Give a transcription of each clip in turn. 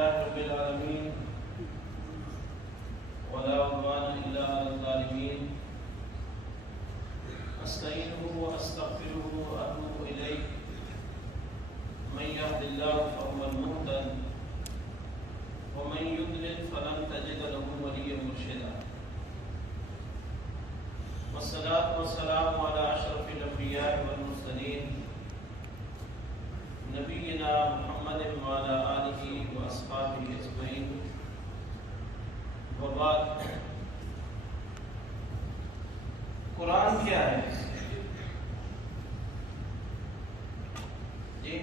لله رب العالمين ولا عدوان إلا على الظالمين أستعينه وأستغفره وأتوب إليه من يهد الله فهو المهتد ومن يضلل فلن تجد له وليا مرشدا والصلاة والسلام على أشرف الأنبياء والمرسلين نبينا محمد وعلى آله وأصحابه أجمعين وبعد. قرآن کیا ہے؟ جی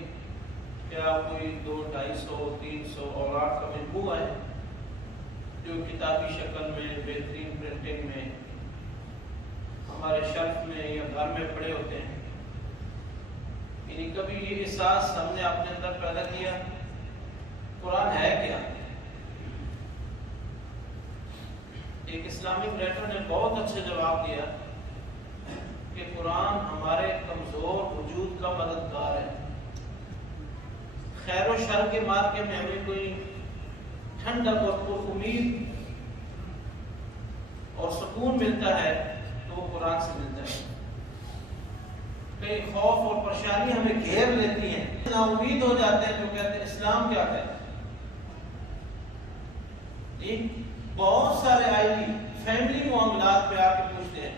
کیا کوئی 200-250-300 اورات کا مجموعہ ہے جو کتابی شکل میں بہترین پرنٹنگ میں ہمارے شرف میں یا گھر میں پڑے ہوتے ہیں؟ یعنی کبھی یہ احساس ہم نے اپنے اندر پیدا کیا قرآن ہے کیا؟ ایک اسلامک رائٹر نے بہت اچھا جواب دیا کہ قرآن ہمارے کمزور وجود کا مددگار ہے. خیر و شر کے مارکے میں ہمیں کوئی ٹھنڈک اور امید اور سکون ملتا ہے تو وہ قرآن سے ملتا ہے. کئی خوف اور پریشانی ہمیں گھیر لیتی ہیں، نا امید ہو جاتے ہیں جو کہتے ہیں اسلام کیا ہے. بہت سارے آئی فیملی معاملات پہ آ کے پوچھتے ہیں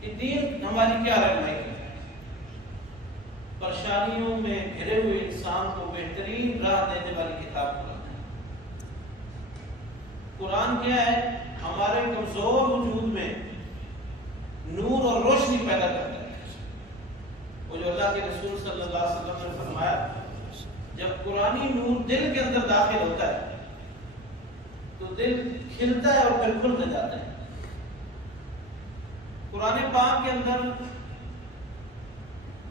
کہ دین ہماری کیا رہنمائی ہے. پریشانیوں میں گھرے ہوئے انسان کو بہترین راہ دینے والی کتاب قرآن ہے. قرآن کیا ہے؟ ہمارے کمزور وجود میں نور اور روشنی پیدا کرتا ہے. وہ جو اللہ کے رسول صلی اللہ علیہ وسلم نے فرمایا جب قرآنی نور دل کے اندر داخل ہوتا ہے تو دل کھلتا ہے اور پھر کھلتا جاتا ہے. قرآن پاک کے اندر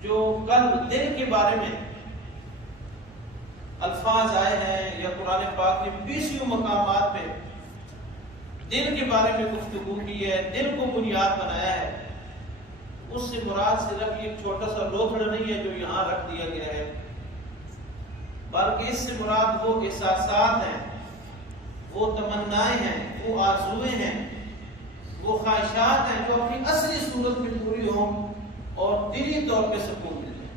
جو کل دل کے بارے میں الفاظ آئے ہیں یا قرآن پاک نے 20 مقامات پہ دل کے بارے میں گفتگو کی ہے، دل کو بنیاد بنایا ہے، اس سے مراد صرف ایک چھوٹا سا لوتھڑا نہیں ہے جو یہاں رکھ دیا گیا ہے، بلکہ اس سے مراد وہ احساسات ہیں، وہ تمنائیں ہیں، وہ آرزویں ہیں، وہ خواہشات ہیں جو اپنی اصلی صورت میں پوری ہوں اور دلی طور پہ سکون ملے.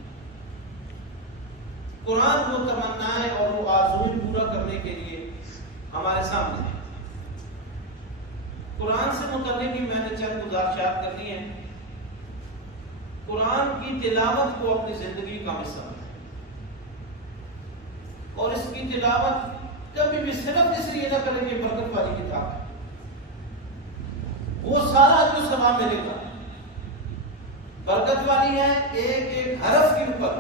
قرآن وہ تمنائیں اور وہ آرزویں پورا کرنے کے لیے ہمارے سامنے ہے. قرآن سے متعلق کی میں نے چند گزارشات کرنی ہے. قرآن کی تلاوت کو اپنی زندگی کا حصہ بنائیں اور اس کی تلاوت کبھی بھی صرف اس لیے نہ کریں کہ برکت والی کتاب ہے. وہ سارا جو ثواب ملے گا برکت والی ہے. ایک ایک حرف کے اوپر،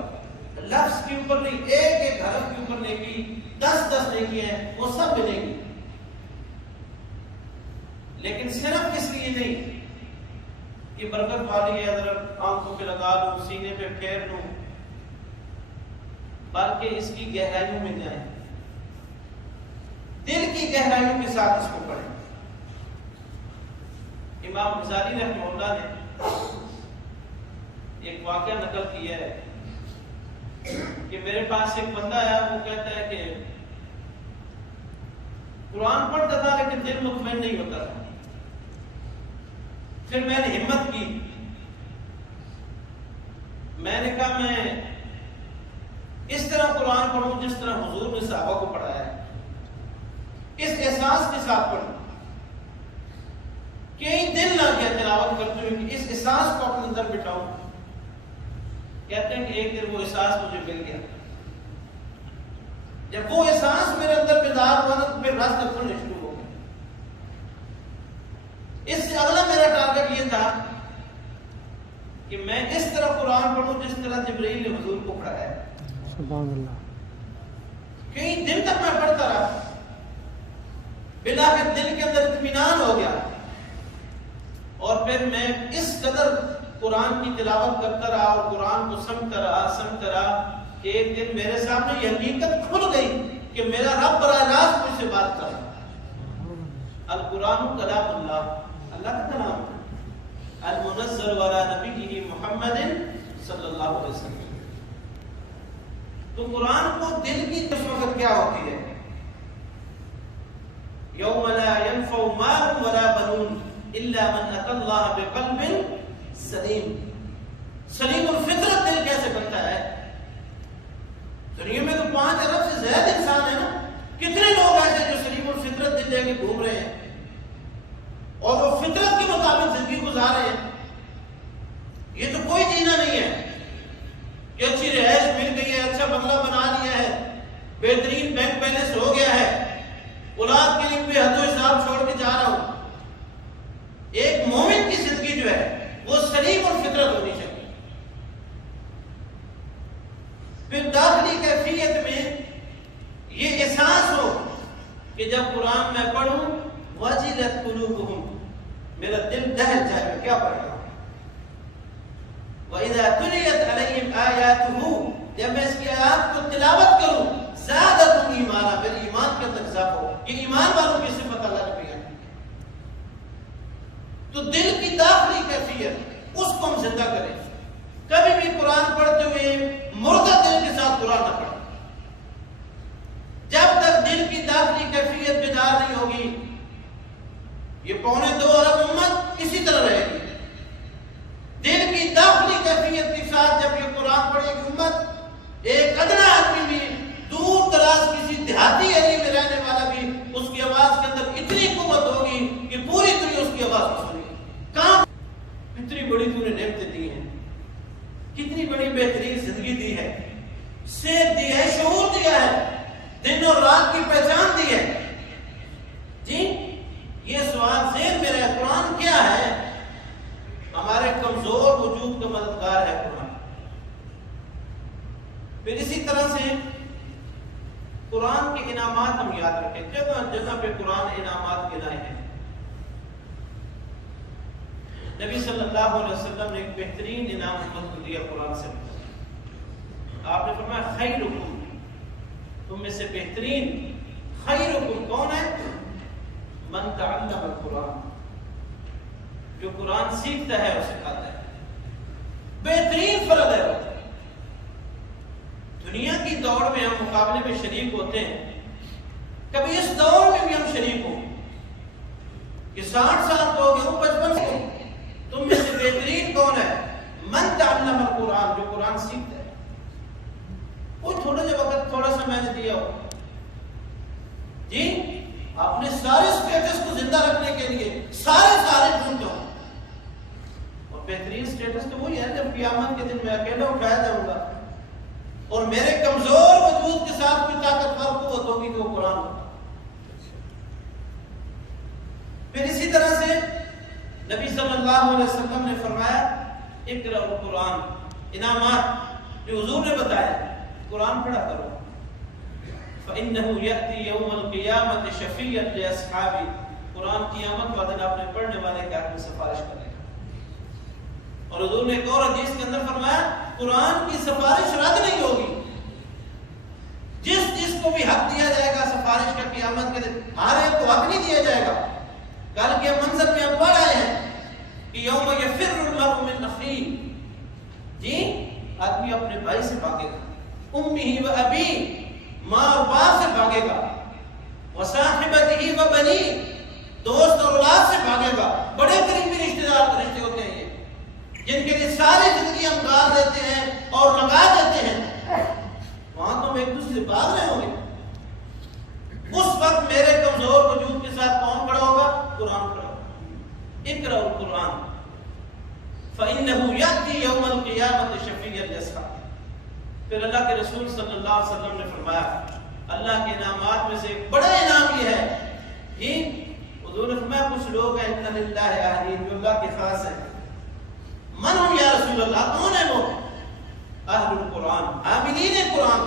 لفظ کے اوپر نہیں، ایک ایک حرف کے اوپر نیکی 10 نیکی ہیں، وہ سب ملیں گی. لیکن صرف اس لیے نہیں کہ برکت والی ہے حضرت آنکھوں پہ لگا لوں، سینے پہ پھیر لوں، بلکہ اس کی گہرائیوں میں جائیں، دل کی گہرائیوں کے ساتھ اس کو پڑھیں. امام غزالی رحمہ اللہ نے ایک واقعہ نقل کیا ہے کہ میرے پاس ایک بندہ آیا، وہ کہتا ہے کہ قرآن پڑھتا تھا لیکن دل مطمئن نہیں ہوتا تھا. پھر میں نے ہمت کی، میں نے کہا میں اس طرح قرآن پڑھوں جس طرح حضور نے صحابہ کو پڑھایا ہے، اس احساس کے ساتھ پڑھوں. کئی دن لگ گیا تلاوت کرتے ہوئے کہ اس احساس کو اپنے اندر بٹھاؤں. کہتے ہیں کہ ایک دن وہ احساس مجھے مل گیا. جب وہ احساس میرے اندر بیدار ہوا تو پھر راستہ کھلنے شروع ہو گیا. اس سے اگلا میرا ٹارگٹ یہ تھا کہ میں اس طرح قرآن پڑھوں جس طرح جبرائیل نے حضور کو پڑھایا ہے. سبحان اللہ. کئی دن تک میں پڑھتا رہا، بالآخر دل کے اندر اطمینان ہو گیا اور پھر میں اس قدر قرآن کی تلاوت کرتا رہا اور قرآن کو سمجھتا رہا کہ ایک دن میرے سامنے یہ حقیقت کھل گئی کہ میرا رب براہ راست مجھ سے بات کر رہا ہے. القرآن کلام اللہ، اللہ کا کلام ہے. المنزل علی نبیہ محمد صلی اللہ علیہ وسلم. تو قرآن کو دل کی اس وقت کیا ہوتی ہے؟ یوم لا ينفع مال ولا بنون الا من اتى الله بقلب سلیم. سلیم الفطرت دل کیسے بنتا ہے؟ دنیا میں تو 5 ارب سے زیادہ انسان ہے نا. کتنے لوگ ایسے جو سلیم الفطرت دل لے کے گھوم رہے ہیں اور وہ فطرت کے مطابق زندگی گزار رہے ہیں. یہ تو کوئی جینا نہیں ہے کہ اچھی رہائش مل گئی ہے, اچھا بنگلہ بنا لیا ہے, بہترین بینک بیلنس ہو گیا ہے, اولاد کے لیے بے حد و حساب چھوڑ کے جا رہا ہوں. ایک مومن کی زندگی جو ہے وہ سلیم اور فطرت ہونی چاہیے. پھر داخلی کیفیت میں یہ احساس ہو کہ جب قرآن میں پڑھوں وجلت قلوبہم, میرا دل دہل جائے میں کیا پڑھ رہا ہوں. وَإِذَا تُلِيَتْ عَلَيْهِمْ آيَاتُهُ, جب میں اس کی آیات کو تلاوت کروں زادتہم ایمانا, میرے ایمان کے اندر اضافہ ہو. یہ ایمان والوں کی صفت اللہ نے بیان کی. تو دل کی داخلی کیفیت اس کو ہم زندہ کریں. کبھی بھی قرآن پڑھتے ہوئے مردہ دل کے ساتھ قرآن نہ پڑھیں. جب تک دل کی داخلی کیفیت بیدار نہیں ہوگی یہ 2.25 ارب امت اسی طرح رہے گی. دل کی داخلی کیفیت کے ساتھ جب یہ قرآن پڑھے گی امت, ایک ادنا آدمی بھی, دور دراز کسی دیہاتی ایریے میں رہنے والا بھی, اس کی آواز کے اندر اتنی قوت ہوگی کہ پوری دنیا اس کی آواز کو سنے گی. کہاں اتنی بڑی تو نے نعمتیں دی ہیں, کتنی بڑی بہترین زندگی دی ہے, صحت دی ہے, شعور دیا ہے, دن اور رات کی پہچان دی ہے. جی یہ سوال ذہن میں رہے, قرآن کیا ہے؟ ہمارے کمزور وجود کا مددگار ہے قرآن. پھر اسی طرح سے قرآن کے انعامات ہم یاد رکھیں. جگہ جگہ پہ قرآن انعامات گنائے ہیں. نبی صلی اللہ علیہ وسلم نے ایک بہترین انعام امت کو دیا قرآن سے. آپ نے فرمایا خیرکم, تم میں سے بہترین, خیرکم کون ہے؟ من تعلم القرآن, جو قرآن سیکھتا ہے اور سکھاتا ہے. بہترین فرد ہے وہ. دنیا کی دوڑ میں ہم مقابلے میں شریک ہوتے ہیں, کبھی اس دوڑ میں بھی ہم شریک ہوں کہ 60 سال کو ہو گئے ہوں, 55 سے. تم میں سے بہترین کون ہے؟ من تعلم القرآن, جو قرآن سیکھتا ہے. کوئی تھوڑا جا وقت تھوڑا سا میں نے دیا ہو جی, اپنے سارے سٹیٹس کو زندہ رکھنے کے لیے سارے ڈھونڈتا ہوں. اور بہترین سٹیٹس تو وہی ہے جب قیامت کے دن میں اکیلا اٹھایا جاؤں گا اور میرے کمزور وجود کے ساتھ کوئی طاقتور قوت ہوگی تو وہ قرآن ہوگا. پھر اسی طرح سے نبی صلی اللہ علیہ وسلم نے فرمایا اقرأ القرآن, انعامات جو حضور نے بتایا, قرآن پڑھا کرو. فإنه يأتي يوم القيامة شفيعا لأصحابه, قرآن قیامت والے دن اپنے پڑھنے والے کے حق میں سفارش کرے گا. اور حضور نے ایک اور حدیث کے اندر فرمایا قرآن کی سفارش رد نہیں ہوگی. جس کو بھی حق دیا جائے گا سفارش کا قیامت کے دن, ہر ایک کو حق نہیں دیا جائے گا. کل کے منظر میں ہم پڑھ آئے ہیں کہ یوم یفر المرء من اخیہ, جی آدمی اپنے بھائی سے بھاگے گا, امہ و ابی, ماں اور باپ سے بھاگے گا, وصاحبتہ و بنی, دوست اور اولاد سے بھاگے گا. بڑے قریبی رشتے دار رشتے ہوتے ہیں یہ, جن کے لیے ساری زندگی ہم گار دیتے ہیں اور لگا دیتے ہیں. وہاں تو ہم ایک دوسرے سے بھاگ رہے ہوں گے. اس وقت میرے کمزور وجود کے ساتھ کون کھڑا ہوگا؟ قرآن کھڑا ہوگا. اقرأ القرآن فإنه يأتي يوم القيامة شفيعا لأصحابه. پھر اللہ کے رسول صلی اللہ علیہ وسلم نے فرمایا اللہ کے انعامات میں سے ایک بڑا انعام یہ ہے کہ حضور نے فرمایا کچھ لوگ ہیں ان للہ اہلین, جو اللہ کے خاص ہیں. من ہم یا رسول اللہ, کون ہیں وہ؟ اہل القرآن, عاملین قرآن,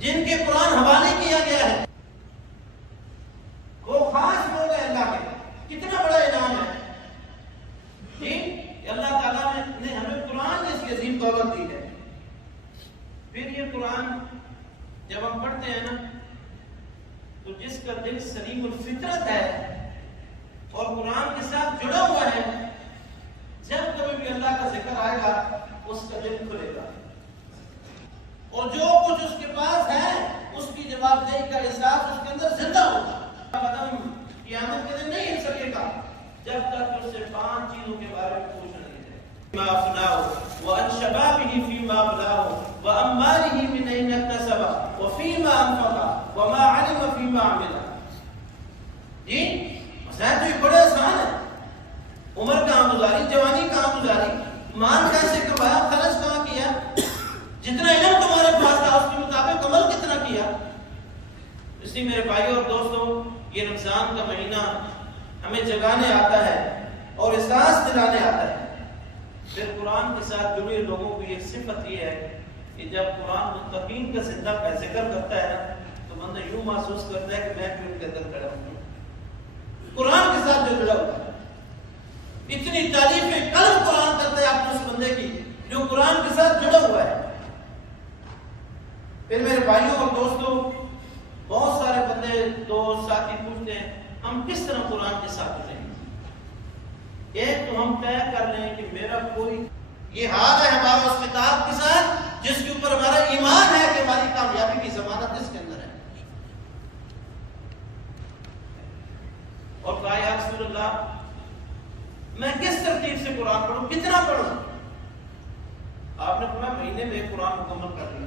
جن کے قرآن حوالے کیا گیا ہے. وہ خاص لوگ ہیں اللہ کے. کتنا بڑا انعام ہے جی, اللہ تعالیٰ نے ہمیں قرآن نے اس کی عظیم دولت دی ہے. پھر یہ قرآن جب ہم پڑھتے ہیں نا تو جس کا دل سلیم الفطرت ہے اور قرآن کے ساتھ جڑا ہوا ہے, جب کبھی بھی اللہ کا ذکر آئے گا اس کا دل کھلے گا اور جو کچھ اس کے پاس ہے اس کی جواب دہی کا احساس اس کے اندر زندہ ہوگا. مال کیسے کمایا، خرچ کہاں کیا، جتنا علم تمہارے پاس تھا اس کے مطابق عمل کتنا کیا. اس لیے میرے بھائیوں اور دوستوں، یہ رمضان کا مہینہ ہمیں جگانے آتا ہے اور احساس دلانے آتا ہے. پھر قرآن کے ساتھ جڑے لوگوں کی ایک صفت یہ ہے کہ جب قرآن متقین کا زندہ کا ذکر کرتا ہے نا تو بندہ یوں محسوس کرتا ہے کہ میں بھی ان کے اندر کھڑا ہوں. قرآن کے ساتھ جو جڑا ہوا ہے، اتنی تعریفیں قلب قرآن کرتا ہے آپ اس بندے کی جو قرآن کے ساتھ جڑا ہوا ہے. پھر میرے بھائیوں اور دوستوں، بہت سارے بندے دوست ساتھی پوچھتے ہیں ہم کس طرح قرآن کے ساتھ جڑیں گے. ایک تو ہم طے کر لیں کہ میرا کوئی یہ حال ہے ہمارا اس کتاب کے ساتھ جس کے اوپر ہمارا ایمان ہے کہ ہماری کامیابی کی ضمانت اس کے اندر ہے. اور کہا یا رسول اللہ میں کس ترتیب سے قرآن پڑھوں، کتنا پڑھوں؟ آپ نے فرمایا مہینے میں قرآن مکمل کر لیا.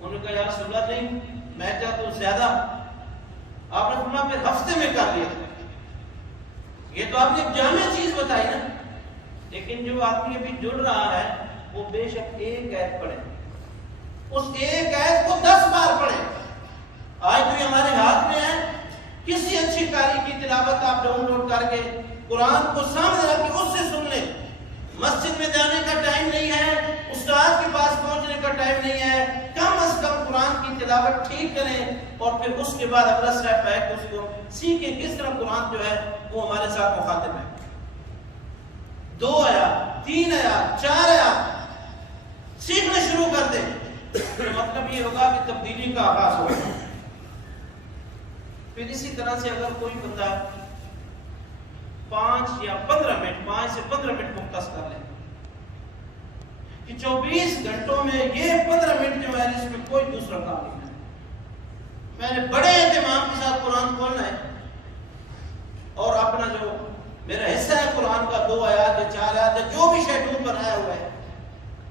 انہوں نے کہا یا رسول اللہ نہیں میں چاہتا ہوں زیادہ. آپ نے فرمایا پھر ہفتے میں کر لیا. یہ تو آپ نے ایک جامع چیز بتائی نا، لیکن جو آدمی ابھی جڑ رہا ہے وہ بے شک ایک آیت پڑھے، اس ایک آیت کو 10 بار پڑھے. آج تو یہ ہمارے ہاتھ میں ہے، کسی اچھی قاری کی تلاوت آپ ڈاؤن لوڈ کر کے قرآن کو سامنے رکھ کے اس سے سن لیں. مسجد میں جانے کا ٹائم نہیں ہے، استاد کے پاس پہنچنے کا ٹائم نہیں ہے، کم از کم قرآن کی تلاوت ٹھیک کریں اور پھر اس کے بعد اگلا اسٹیپ ہے کہ اس کو سیکھیں کس طرح قرآن جو ہے وہ ہمارے ساتھ مخاطب ہے. 2 آیات 3 آیات 4 آیات سیکھنا شروع کر دیں. مطلب یہ ہوگا کہ تبدیلی کا آغاز ہوگا. پھر اسی طرح سے اگر کوئی بندہ 5 یا 15 منٹ 5 سے 15 منٹ مختص کر لیں کہ 24 گھنٹوں میں یہ 15 منٹ جو ہے اس میں کوئی دوسرا کام نہیں ہے، میں نے بڑے اہتمام کے ساتھ قرآن کھولنا ہے اور اپنا جو میرا حصہ ہے قرآن کا 2 آیات یا 4 آیات یا جو بھی شیڈول بنایا ہوا ہے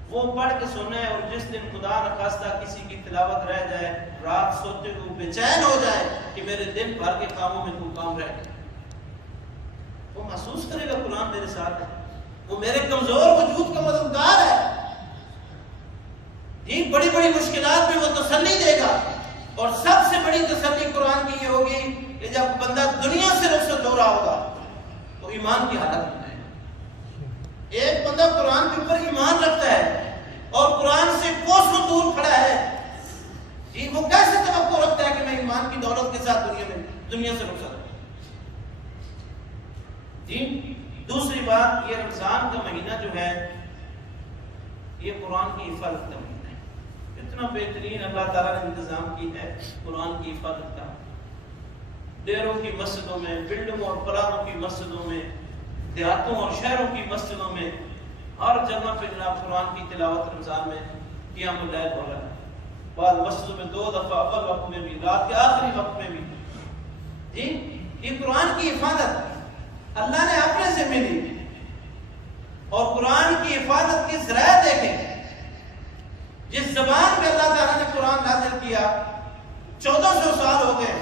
وہ پڑھ کے سننا ہے. اور جس دن خدا نخواستہ کسی کی تلاوت رہ جائے، رات سوتے ہوئے بے چین ہو جائے کہ میرے دن بھر کے کاموں میں کوئی کام رہ گیا، وہ محسوس کرے گا قرآن میرے ساتھ ہے، وہ میرے کمزور وجود کا مددگار ہے. جی بڑی بڑی مشکلات میں وہ تسلی دے گا. اور سب سے بڑی تسلی قرآن کی یہ ہوگی کہ جب بندہ دنیا سے رخصت ہو رہا ہوگا تو ایمان کی حالت میں ہے. ایک بندہ قرآن کے اوپر ایمان رکھتا ہے اور قرآن سے کوسوں دور کھڑا ہے، جی وہ کیسے توقع رکھتا ہے کہ میں ایمان کی دولت کے ساتھ دنیا سے رخصت ہوں. جی دوسری بات، یہ رمضان کا مہینہ جو ہے یہ قرآن کی حفاظت کا مہینہ ہے. اتنا بہترین اللہ تعالیٰ نے انتظام کی ہے قرآن کی حفاظت کا. ڈیروں کی مسجدوں میں، بلڈنگوں اور پلانوں کی مسجدوں میں، دیہاتوں اور شہروں کی مسجدوں میں، ہر جگہ پہ جناب قرآن کی تلاوت رمضان میں قیام اللیل ہو رہا ہے. بعض مسجدوں میں 2 دفعہ اول وقت میں بھی، رات کے آخری وقت میں بھی. جی یہ قرآن کی حفاظت اللہ نے اپنے سے ملی. اور قرآن کی حفاظت کی ذرائع دیکھیں. جس زبان میں اللہ تعالیٰ نے قرآن نازل کیا 1400 سال ہو گئے،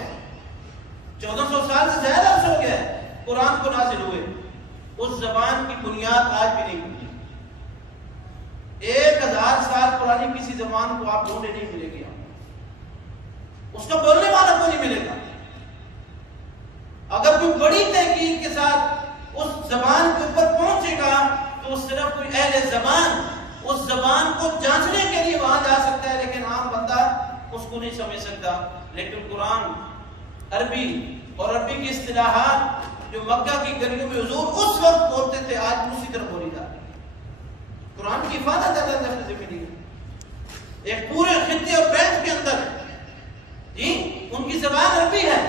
1400 سال سے زیادہ عرصہ ہو گیا قرآن کو نازل ہوئے، اس زبان کی بنیاد آج بھی نہیں بنی. 1000 سال پرانی کسی زبان کو آپ ڈھونڈے نہیں ملے گی، اس کا بولنے والا کو نہیں ملے گا. اگر کوئی بڑی تحقیق کے ساتھ اس زبان کے اوپر پہنچے گا تو صرف کوئی اہل زبان اس زبان کو جانچنے کے لیے وہاں جا سکتا ہے، لیکن عام بندہ اس کو نہیں سمجھ سکتا. لیکن قرآن عربی اور عربی کی اصطلاحات جو مکہ کی گلیوں میں حضور اس وقت بولتے تھے آج اسی طرح بولی جاتی ہے. قرآن کی حفاظت اللہ نے اپنے ذمہ لی ہے. ایک پورے خطے اور بیلٹ کے اندر جی ان کی زبان عربی ہے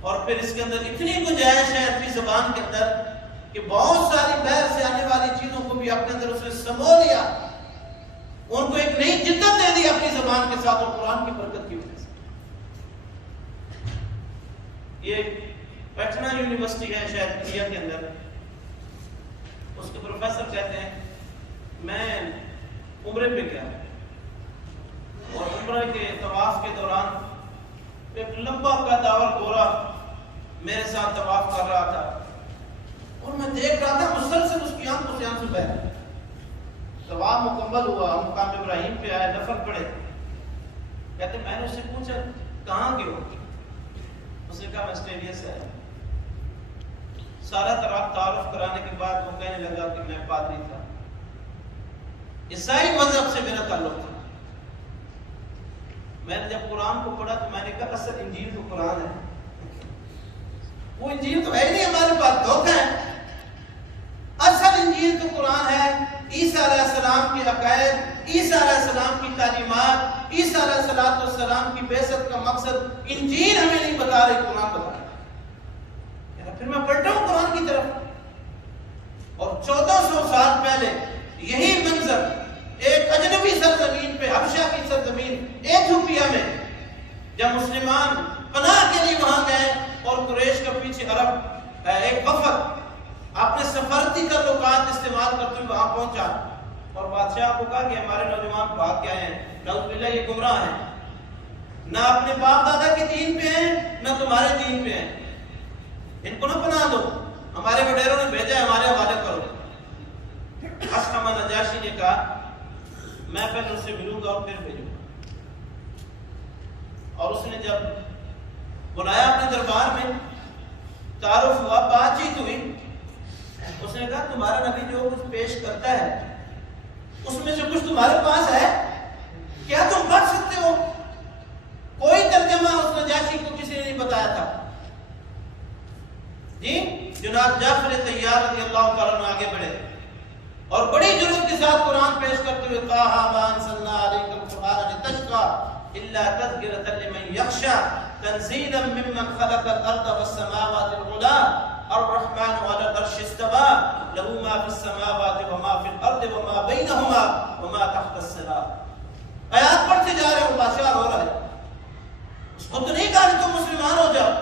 اور پھر اس کے اندر اتنی گنجائش ہے عربی زبان کے اندر کہ بہت ساری باہر سے آنے والی چیزوں کو بھی اپنے اندر اس نے سمو لیا، ان کو ایک نئی جدت دے دی اپنی زبان کے ساتھ اور قرآن کی برکت کی وجہ سے. یہ پٹنہ یونیورسٹی ہے شاید انڈیا کے اندر، اس کے پروفیسر کہتے ہیں میں عمرے پہ گیا اور عمرے کے طواف کے دوران ایک لمبا قد اور گورا میرے ساتھ طواف کر رہا تھا اور میں دیکھ رہا تھا مسلسل اس کی آنکھوں سے آنسو بہ رہے. طواف مکمل ہوا, مقام ابراہیم پہ آئے, نفل پڑے. کہتے میں نے اس سے پوچھا کہاں گئے ہو؟ اس نے کہا میں آسٹریلیا سے آیا. سارا تعارف کرانے کے بعد وہ کہنے لگا کہ میں پادری تھا, عیسائی مذہب سے میرا تعلق تھا. میں نے جب قرآن کو پڑھا تو میں نے کہا اصل انجیل تو قرآن ہے. وہ انجیل تو ہے نہیں ہمارے پاس, دھوکہ ہے. اصل انجیل تو قرآن ہے. عیسیٰ علیہ السلام کے عقائد, عیسیٰ علیہ السلام کی تعلیمات, عیسیٰ علیہ السلام کی بعثت کا مقصد انجیل ہمیں نہیں بتا رہی, قرآن بتا رہا ہے. پھر میں پلٹا ہوں قرآن کی طرف, اور 1400 سال پہلے یہی منظر ایک اجنبی سرزمین پہ, حبشہ کی سرزمین ایتھوپیا میں, جب مسلمان پناہ کے لیے وہاں گئے اور قریش کا پیچھے عرب ایک وفد اپنے سفارتی تعلقات استعمال کرتے ہوئے وہاں پہنچا, اور بادشاہ کو کہا کہ ہمارے نوجوان بھاگ کے آئے ہیں, نعوذ باللہ یہ گمراہ ہیں, نہ اپنے باپ دادا کے دین پہ ہیں نہ تمہارے دین پہ ہیں, ان کو نہ پناہ دو, ہمارے وڈیروں نے بھیجا ہے, ہمارے حوالے کرو. اسلم نجاشی نے کہا میں پہلے ان سے ملوں گا اور پھر بھیجوں گا. اور اس نے جب بلایا اپنے دربار میں, تعارف ہوا, بات چیت ہوئی, اس نے کہا تمہارا نبی جو کچھ پیش کرتا ہے اس میں سے کچھ تمہارے پاس ہے کیا, تم پڑھ سکتے ہو؟ کوئی ترجمہ اس نجاشی کو کسی نے نہیں بتایا تھا. جی جناب جعفر طیار رضی اللہ تعالیٰ عنہ آگے بڑھے اور بڑی جرات کے ساتھ قرآن پیش کرتے ہوئے طٰہٰ مَا أَنزَلْنَا عَلَيْكَ الْقُرْآنَ لِتَشْقَىٰ إِلَّا تَذْكِرَةً لِمَن يَخْشَىٰ تَنزِيلًا مِّمَّنْ خَلَقَ الْأَرْضَ وَالسَّمَاوَاتِ الْعُلَىٰ الرَّحْمَٰنُ عَلَى الْعَرْشِ اسْتَوَىٰ لَهُ مَا فِي السَّمَاوَاتِ وَمَا فِي الْأَرْضِ وَمَا بَيْنَهُمَا وَمَا تَحْتَ الثَّرَىٰ. آیات پڑھتے جا رہے ہیں, بادشاہ ہو رہا ہے. اس کو تو نہیں کہا کہ تم مسلمان ہو جاؤ,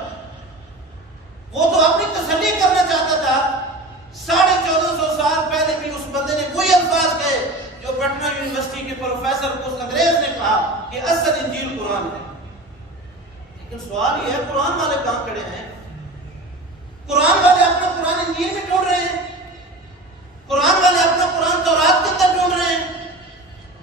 وہ تو اپنی تسلی کرنا چاہتا تھا. 1450 سال پہلے بھی اس بندے نے وہی الفاظ کہے جو پٹنہ یونیورسٹی کے پروفیسر کو اس انگریز نے کہا کہ اصل انجیل قرآن ہے. لیکن سوال یہ ہے قرآن والے کہاں کھڑے ہیں؟ قرآن والے اپنا قرآن انجیل میں ڈھونڈ رہے ہیں, قرآن والے اپنا قرآن تورات کے اندر ڈھونڈ رہے ہیں,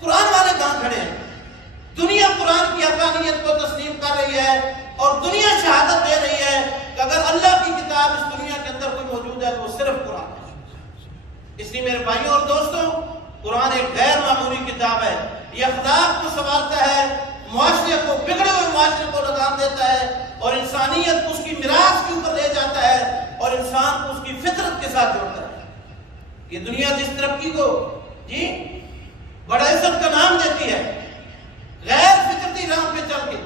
قرآن والے کہاں کھڑے ہیں؟ دنیا قرآن کی حقانیت کو تسلیم کر رہی ہے اور دنیا شہادت دے رہی ہے کہ اگر اللہ کی کتاب اس دنیا کے اندر کوئی موجود ہے تو وہ صرف قرآن ہے. اس لیے میرے بھائیوں اور دوستوں, قرآن ایک غیر معمولی کتاب ہے. یہ اخلاق کو سنوارتا ہے, معاشرے کو, بگڑے ہوئے معاشرے کو لگام دیتا ہے اور انسانیت کو اس کی میراث کے اوپر لے جاتا ہے اور انسان کو اس کی فطرت کے ساتھ جوڑتا ہے. یہ دنیا جس ترقی کو جی بڑا عزت کا نام دیتی ہے, غیر فطرتی راہ پہ چل کے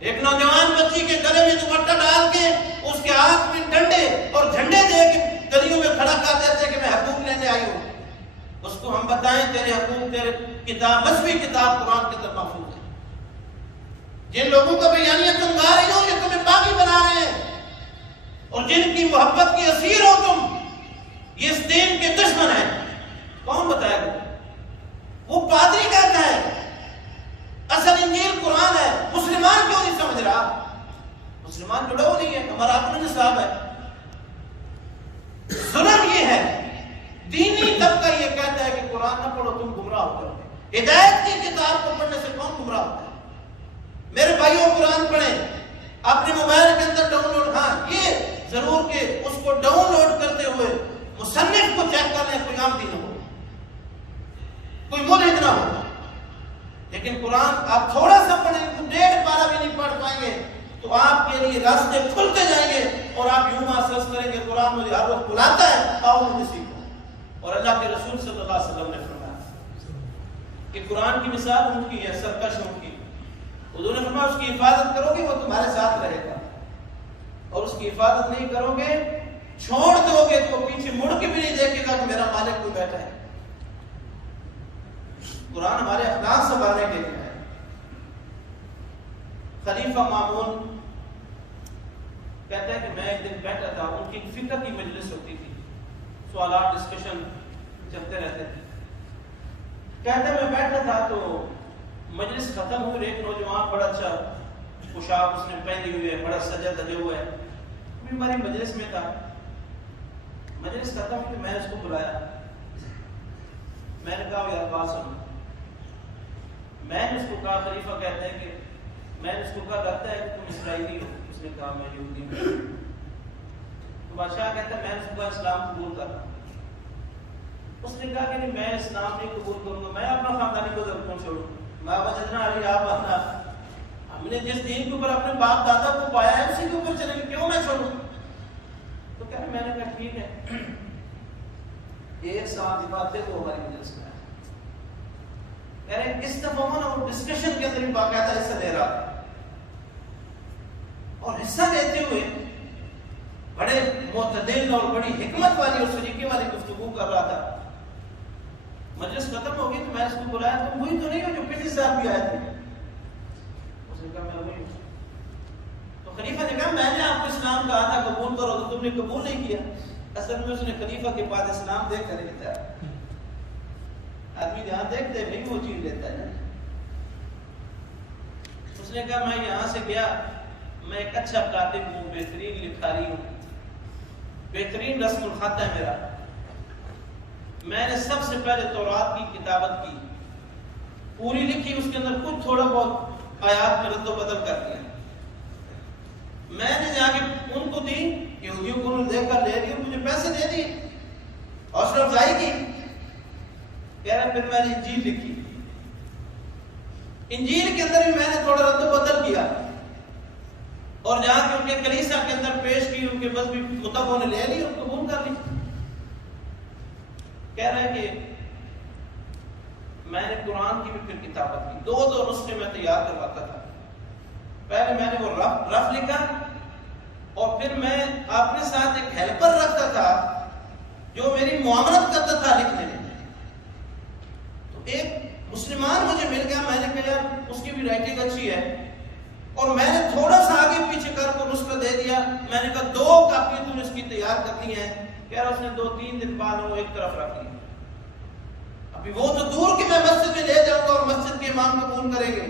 ایک نوجوان بچی کے گلے میں دوپٹہ ڈال کے اس کے ہاتھ میں ڈنڈے اور جھنڈے دے کے گلیوں میں کھڑا کر دیتے کہ میں حقوق لینے آئی ہوں. اس کو ہم بتائیں تیرے حقوق تیرے کتاب, مذہبی کتاب قرآن کے اندر محفوظ ہے. جن لوگوں کا بیانیہ تم گا رہی ہو یہ تمہیں باغی بنا رہے ہیں, اور جن کی محبت کے اسیر ہو تم یہ اس دین کے دشمن ہیں. کون بتائے گا؟ وہ پادری کہتا ہے اصل انجیل قرآن ہے. مسلمان کیوں نہیں سمجھ رہا؟ مسلمان جڑا ہو نہیں ہے, ہمارا اپنا نصاب ہے. ظلم یہ ہے, دینی طبقہ یہ کہتا ہے کہ قرآن نہ پڑھو تم گمراہ ہو جاؤ گے. ہدایت کی کتاب کو پڑھنے سے کون گمراہ ہوتا ہے؟ میرے بھائیوں قرآن پڑھیں اپنے موبائل کے اندر ڈاؤن لوڈ. ہاں یہ ضرور کہ اس کو ڈاؤن لوڈ کرتے ہوئے مصنف کو چیک کر لیں, کوئی عاملی نہ ہو, کوئی ملحد نہ ہو. لیکن قرآن آپ تھوڑا سا پڑھیں, 1.5 پارہ بھی نہیں پڑھ پائیں گے تو آپ کے لیے راستے کھلتے جائیں گے اور آپ یوں محسوس کریں گے قرآن مجھے ہر وقت بلاتا ہے, آؤ مجھے سیکھو. اور اللہ کے رسول صلی اللہ علیہ وسلم نے فرمایا کہ قرآن کی مثال ان کی ہے, سرکش ان کی. حضور نے فرمایا اس کی حفاظت کرو گے وہ تمہارے ساتھ رہے گا, اور اس کی حفاظت نہیں کرو گے, چھوڑ دو گے تو پیچھے مڑ کے بھی نہیں دیکھے گا کہ میرا مالک کوئی بیٹھا ہے. قرآن ہمارے اخلاق سنبھالنے کے لیے ہے. خلیفہ مامون کہتا ہے کہ میں ایک دن بیٹھا تھا, ان کی فقہ کی مجلس ہوتی تھی, سوالات ڈسکشن چلتے رہتے تھے. کہتا ہے میں بیٹھا تھا تو مجلس ختم ہوئی, ایک نوجوان بڑا اچھا پوشاک اس نے پہنی ہوئی ہے, بڑا سجا دجا ہوا ہے, بھی ہماری مجلس میں تھا، مجلس ختم ہوئی تو میں نے اس کو بلایا، میں نے کہا یار بات سنو، میں نے اس کو کہا خلیفہ کہتے ہیں کہ میں نے اس کو کہا لگتا ہے کہ تم اسرائیلی ہو، اس نے کہا میں یہودی ہوں، تو بادشاہ کہتا ہے میں نے اس کو کہا اسلام قبول کرنا، اس نے کہا کہ نہیں میں اسلام نہیں قبول کروں گا، میں اپنا خاندانی کو کیوں چھوڑوں، میں وجدنا علی آپ آنا، ہم نے جس دین کے اوپر اپنے باپ دادا کو پایا ہے اسی کے اوپر چلیں گے، کیوں میں چھوڑوں؟ تو کہہ رہے میں نے کہا ٹھیک ہے، ایک سال کی بات ہے تو ہماری مجلس میں کہہ رہے اس دفعہ وہ ڈسکشن کے اندر باقاعدہ حصہ لے رہا تھا، اور حصہ لیتے ہوئے بڑے معتدل اور بڑی حکمت والی اور سلیقے والی گفتگو کر رہا تھا۔ مجلس ختم ہو گئی تو میں اس کو بلایا، تم وہی تو نہیں ہو جو پچھلی سال بھی آئے تھے؟ اس نے کہا میں وہی ہوں۔ تو خلیفہ نے کہا میں نے آپ کو اسلام کہا تھا قبول کرو تو تم نے قبول نہیں کیا۔ اصل میں اس نے خلیفہ کے بعد اسلام دیکھ کر لیتا ہے، آدمی جہاں دیکھتے ہیں وہ چیز لیتا ہے نا۔ اس نے کہا میں یہاں سے گیا، میں ایک اچھا کاتب ہوں، بہترین لکھاری ہوں، بہترین رسم الخط ہے میرا، میں نے سب سے پہلے تورات کی کتابت کی، پوری لکھی، اس کے اندر کچھ تھوڑا بہت آیات میں رد و بدل کر دیا، میں نے جا کے ان کو دی، یہودیوں کو دے کر لے لیا، مجھے پیسے دے دیے، حوصلہ افزائی کی، کہہ رہا پھر میں نے انجیل لکھی، انجیل کے اندر بھی میں نے تھوڑا رد و بدل کیا، اور جہاں کہ ان کے کلیسا کے اندر پیش کی، ان کے بس بھی کتبوں نے لے لی اور قبول کر لی۔ کہہ رہے کہ میں نے قرآن کی بھی پھر کتابت کی، دو نسخے میں تیار کرواتا تھا، پہلے میں نے وہ رف لکھا، اور پھر میں اپنے ساتھ ایک ہیلپر رکھتا تھا جو میری معاملت کرتا تھا لکھنے میں۔ تو ایک مسلمان مجھے مل گیا، میں نے کہا یار اس کی بھی رائٹنگ اچھی ہے، اور میں نے تھوڑا سا آگے پیچھے کر کو نسخہ دے دیا، میں نے کہا 2 کاپی تم اس کی تیار کرنی ہے، کہہ رہا اس نے 2-3 دن بعد وہ ایک طرف رکھ لی، ابھی وہ تو دور کی میں مسجد میں لے جاؤں گا اور مسجد کے امام قبول کریں گے،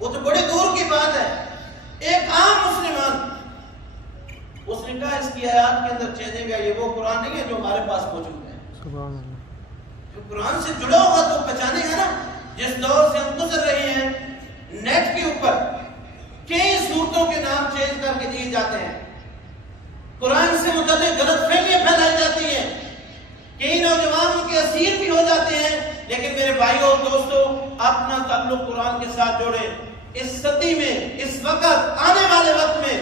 وہ تو بڑے دور کی بات ہے۔ ایک عام مسلمان، اس نے کہا اس کی آیات کے اندر چینجنگ ہے، یہ وہ قرآن نہیں ہے جو ہمارے پاس موجود ہے، جو قرآن سے جڑا ہوگا تو پہچانے گا نا۔ جس دور سے ہم گزر رہے ہیں، نیٹ کے اوپر کئی صورتوں کے نام چینج کر کے دیے جاتے ہیں، قرآن سے متعلق غلط فہمیاں پھیلائی جاتی ہیں، کئی نوجوانوں کے اسیر بھی ہو جاتے ہیں۔ لیکن میرے بھائیوں اور دوستوں، اپنا تعلق قرآن کے ساتھ جوڑیں۔ اس صدی میں، اس وقت، آنے والے وقت میں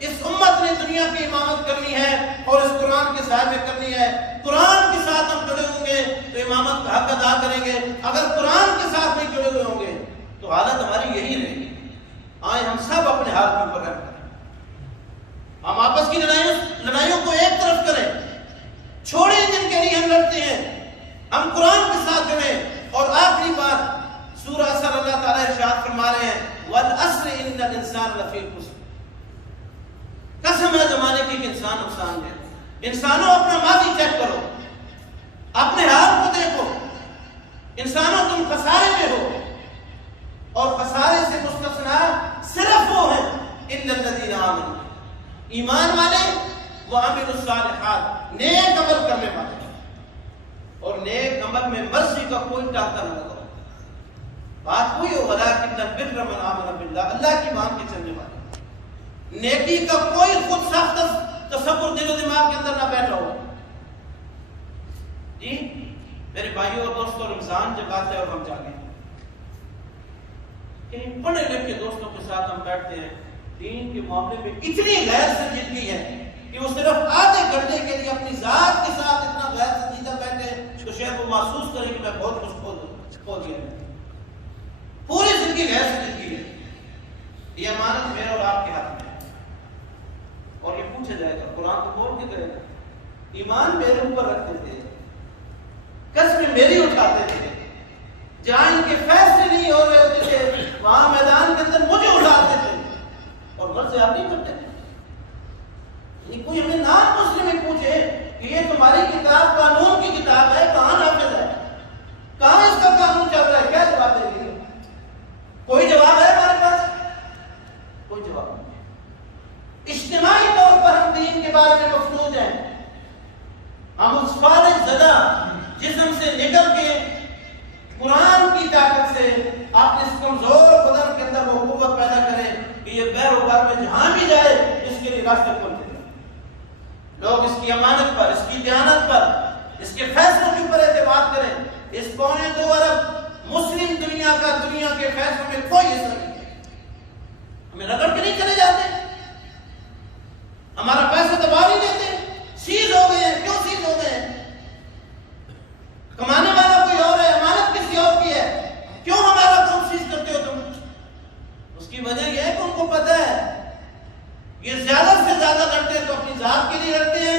اس امت نے دنیا کی امامت کرنی ہے اور اس قرآن کے سائے میں کرنی ہے۔ قرآن کے ساتھ ہم جڑے ہوں گے تو امامت کا حق ادا کریں گے، اگر قرآن کے ساتھ نہیں جڑے ہوئے ہوں گے تو حالت ہماری یہی رہے گی۔ آئے ہم سب اپنے حال کے اوپر رہن کریں، ہم آپس کی لڑائیوں کو ایک طرف کریں، چھوڑیں جن کے لیے ہم لڑتے ہیں، ہم قرآن کے ساتھ جڑیں۔ اور آخری بات، سورہ اثر اللہ تعالیٰ ارشاد فرما رہے ہیں وَالْعَصْرِ إِنَّ الْإِنسَانَ لَفِي خُسْرٍ، قسم ہے زمانے کی کہ انسان نقصان میں۔ انسانوں اپنا ماضی چیک کرو، اپنے حال کو دیکھو، انسانوں تم خسارے میں ہو، اور خسارے سے مستثنا صرف وہ ہیں اِلَّا الَّذِينَ آمَنُوا، ایمان والے، وَعَمِلُوا الصَّالِحَاتِ، نیک عمل کرنے والے، اور نیک عمل میں مرضی کا کوئی ٹاکا نہ کرو۔ بات کوئی ہو وَلَٰكِنَّ الْبِرَّ مَنْ آمَنَ بِاللَّهِ، اللہ کی مان کے چلنے والے، نیکی کا کوئی خود ساخت تصور دل و دماغ کے اندر نہ بیٹھا ہو۔ جی میرے بھائیوں اور دوستوں، رمضان جب آتا ہے اور ہم جاگیں، کہیں پڑھے لکھے دوستوں کے ساتھ ہم بیٹھتے ہیں، دین کے معاملے میں اتنی غیر سنجیدگی ہے کہ وہ صرف آدھے گھنٹے کے لیے اپنی ذات کے ساتھ اتنا غیر سنجیدہ بیٹھے تو شاید وہ محسوس کرے کہ میں بہت کچھ کھو دیا، پوری زندگی غیر سنجیدگی ہے۔ یہ امانت میرے اور آپ کے ہاتھ میں ہے، اور یہ پوچھا جائے گا، قرآن کو بول کے کہے گا، ایمان میرے اوپر رکھتے تھے، قسمیں میری اٹھاتے تھے، جہاں ان کے فیصلے نہیں ہو رہے ہوتے تھے وہاں میدان کے اندر مجھے اٹھاتے تھے، اور مرضی آپ نہیں کرتے تھے۔ یہ کوئی ہمیں نان مسلم پوچھے کہ یہ تمہاری کتاب قانون کی کتاب ہے، کہاں نافذ ہے، کہاں اس کا قانون چل رہا ہے، کیا جواب دیں گے؟ کوئی جواب ہے ہمارے پاس؟ کوئی جواب نہیں۔ اجتماعی طور پر ہم دین طاقت سے اپنے اس کمزور بدن کے اندر وہ قوت پیدا کرے کہ یہ بیر و بار میں جہاں بھی جائے اس کے لیے راستے کھولتے ہیں. لوگ اس کی امانت پر، اس کی دیانت پر، اس کے فیصلوں کے اوپر اعتماد کریں. اس پونے 2 ارب مسلم دنیا کا دنیا کے فیصلوں میں کوئی حصہ نہیں ہے. ہمیں رگڑ کے نہیں چلے جاتے، ہمارا پیسہ دبا نہیں دیتے. سیز ہو گئے ہیں. کیوں سیز ہو گئے ہیں؟ کمانے والا کوئی اور ہے، امانت کسی اور کی ہے. کیوں ہمارا کام سیز کرتے ہو تم؟ اس کی وجہ یہ ہے کہ ان کو پتہ ہے یہ زیادہ سے زیادہ لڑتے ہیں تو اپنی ذات کے لیے لڑتے ہیں،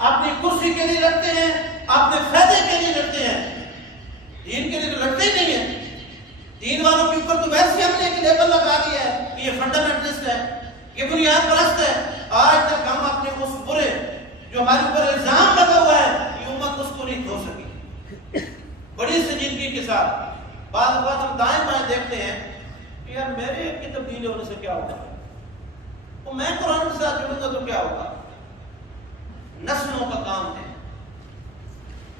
اپنی کرسی کے لیے لڑتے ہیں، اپنے فائدے کے لیے لڑتے ہیں. دین کے لیے تو لڑتے ہی نہیں ہیں. دین والوں کے اوپر تو ویسے ہم نے ایک لیبل لگا دیا ہے کہ یہ فنڈامنٹلسٹ ہے، یہ بنیاد پرست ہے. آج تک ہم اپنے اس برے جو ہمارے اوپر الزام لگا ہوا ہے یہ امت اس کو نہیں دھو سکی. بڑی سنجیدگی کے ساتھ بعض اوقات ہم دائیں بائیں دیکھتے ہیں کہ یار میرے ایک کی تبدیلی ہونے سے کیا ہوگا، تو میں قرآن کے ساتھ جڑوں گا تو کیا ہوگا. نسلوں کا کام ہے.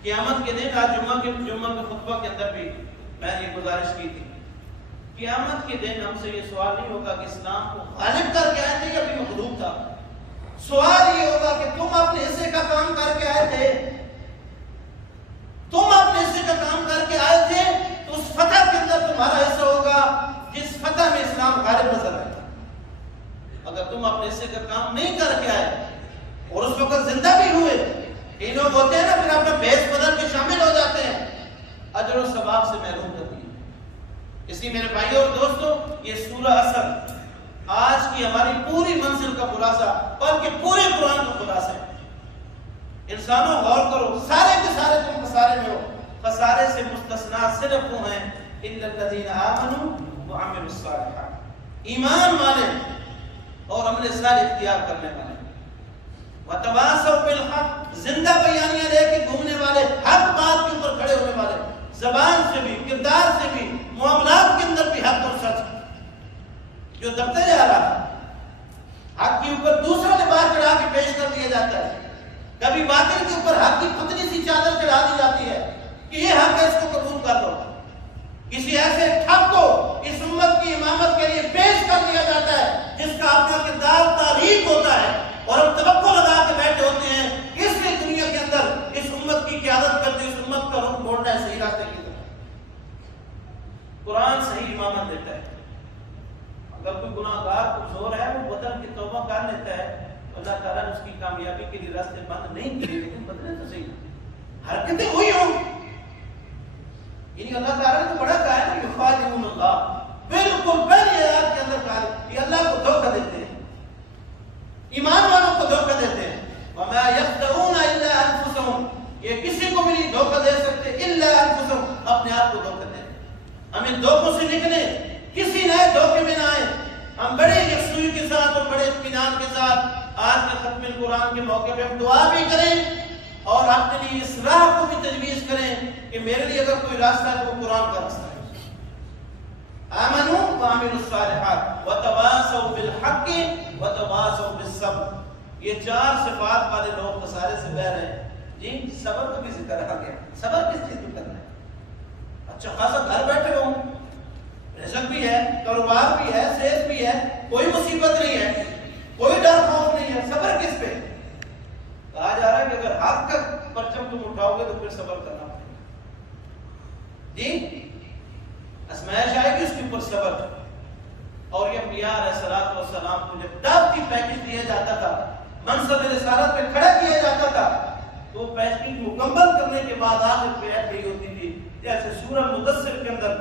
قیامت کے دن آج جمعہ کے خطبہ کے اندر بھی میں نے یہ گزارش کی تھی. قیامت کے دن ہم سے یہ سوال نہیں ہوگا کہ اسلام کو غالب کر کے آئے تھے یا بھی مغلوب تھا. سوال یہ ہوگا کہ تم اپنے حصے کا کام کر کے آئے تھے، تم اپنے حصے کا کام کر کے آئے تھے تو اس فتح کے اندر تمہارا حصہ ہوگا جس فتح میں اسلام غالب نظر آئے. اگر تم اپنے حصے کا کام نہیں کر کے آئے اور اس وقت زندہ بھی ہوئے، یہ لوگ ہوتے ہیں نا پھر اپنا بھیس بدل کے شامل ہو جاتے ہیں، اجر و ثواب سے محروم کرتی ہے. اس لیے میرے بھائیوں اور دوستوں یہ سورہ اصل آج کی ہماری پوری منزل کا خلاصہ بلکہ پورے قرآن کا خلاصہ ہے. انسانوں غور کرو، سارے کے سارے تم خسارے میں ہو. خسارے سے مستثنا صرف وہ ہیں الا الذین آمنوا وعملوا الصالحات، ایمان والے اور عمل صالح اختیار کرنے والے. وتواصوا بالحق، زندہ بیانیاں لے کے گھومنے والے، حق بات کے اوپر کھڑے ہونے والے، زبان سے بھی، کردار سے بھی، معاملات کے اندر بھی حق اور سچ. جو دبتے جا رہا ہے حق کے اوپر دوسرا لباس چڑھا کے پیش کر دیا جاتا ہے. کبھی باطل کے اوپر حق کی پتلی سی چادر چڑھا دی جاتی ہے کہ یہ حق ہے، اس کو قبول کر لو. کسی ایسے ٹھگ کو اس امت کی امامت کے لیے پیش کر دیا جاتا ہے جس کا اپنا کردار تاریخ ہوتا ہے اور ہم توقع لگا کے بیٹھے ہوتے ہیں اس لیے دنیا کے اندر اس امت کی قیادت کرتے، اس امت کا رخ موڑنا ہے صحیح راستے کی طرف. قرآن صحیح امامت دیتا ہے. اگر کوئی گناہگار کمزور ہے وہ بدل کے توبہ کر لیتا ہے، اللہ تعالیٰ نے اس کی کامیابی کے لیے راستے بند نہیں کیے، لیکن بدلے تو صحیح، حرکتیں ہوئی ہوں. یعنی اللہ تعالیٰ نے تو بڑا کہا ہے نا یخادعون اللہ، بالکل پہلی آیات کے اندر کہا کہ اللہ کو دھوکہ دیتے ہیں، ایمان والوں کو دھوکہ دیتے ہیں. وما یخدعون الا انفسهم، یہ کسی کو بھی نہیں دھوکہ دے سکتے الا انفسهم، اپنے آپ کو دھوکہ دیں. ہمیں دھوکوں سے نکلے، کسی نئے دھوکے میں نہ آئے. ہم بڑے یکسوئی کے ساتھ اور بڑے اطمینان کے ساتھ آج کے ختم القرآن کے موقع پہ ہم دعا بھی کریں اور اپنے لیے اس راہ کو بھی تجویز کریں کہ میرے لیے اگر کوئی راستہ ہے تو وہ قرآن کا راستہ ہے. آمنوا وعملوا الصالحات وتواصوا بالحق وتواصوا بالصبر. یہ 4 صفات والے لوگ خسارے سے بہر ہیں. جی صبر کا بھی ذکر آ گیا. صبر کس چیز میں کرنا ہے؟ اچھا خاصا گھر بیٹھے ہوں، رزق بھی ہے، کاروبار بھی ہے، صحت بھی ہے، کوئی مصیبت نہیں ہے، کوئی ڈر خوف نہیں ہے، صبر کس پہ؟ کہا جا رہا ہے کہ اگر حق کا پرچم تم اٹھاؤ گے تو پھر صبر کرنا پڑے گا. جی ازمائش آئے گی اس کے اوپر صبر. اور یہ انبیاء علیہ الصلوۃ والسلام کو جب دعوتی پیکج دیا جاتا تھا، منصب رسالت پہ کھڑا کیا جاتا تھا، تو پیکج مکمل کرنے کے بعد آخر پہ ایڈ گئی ہوتی تھی. جیسے سورہ مدثر کے اندر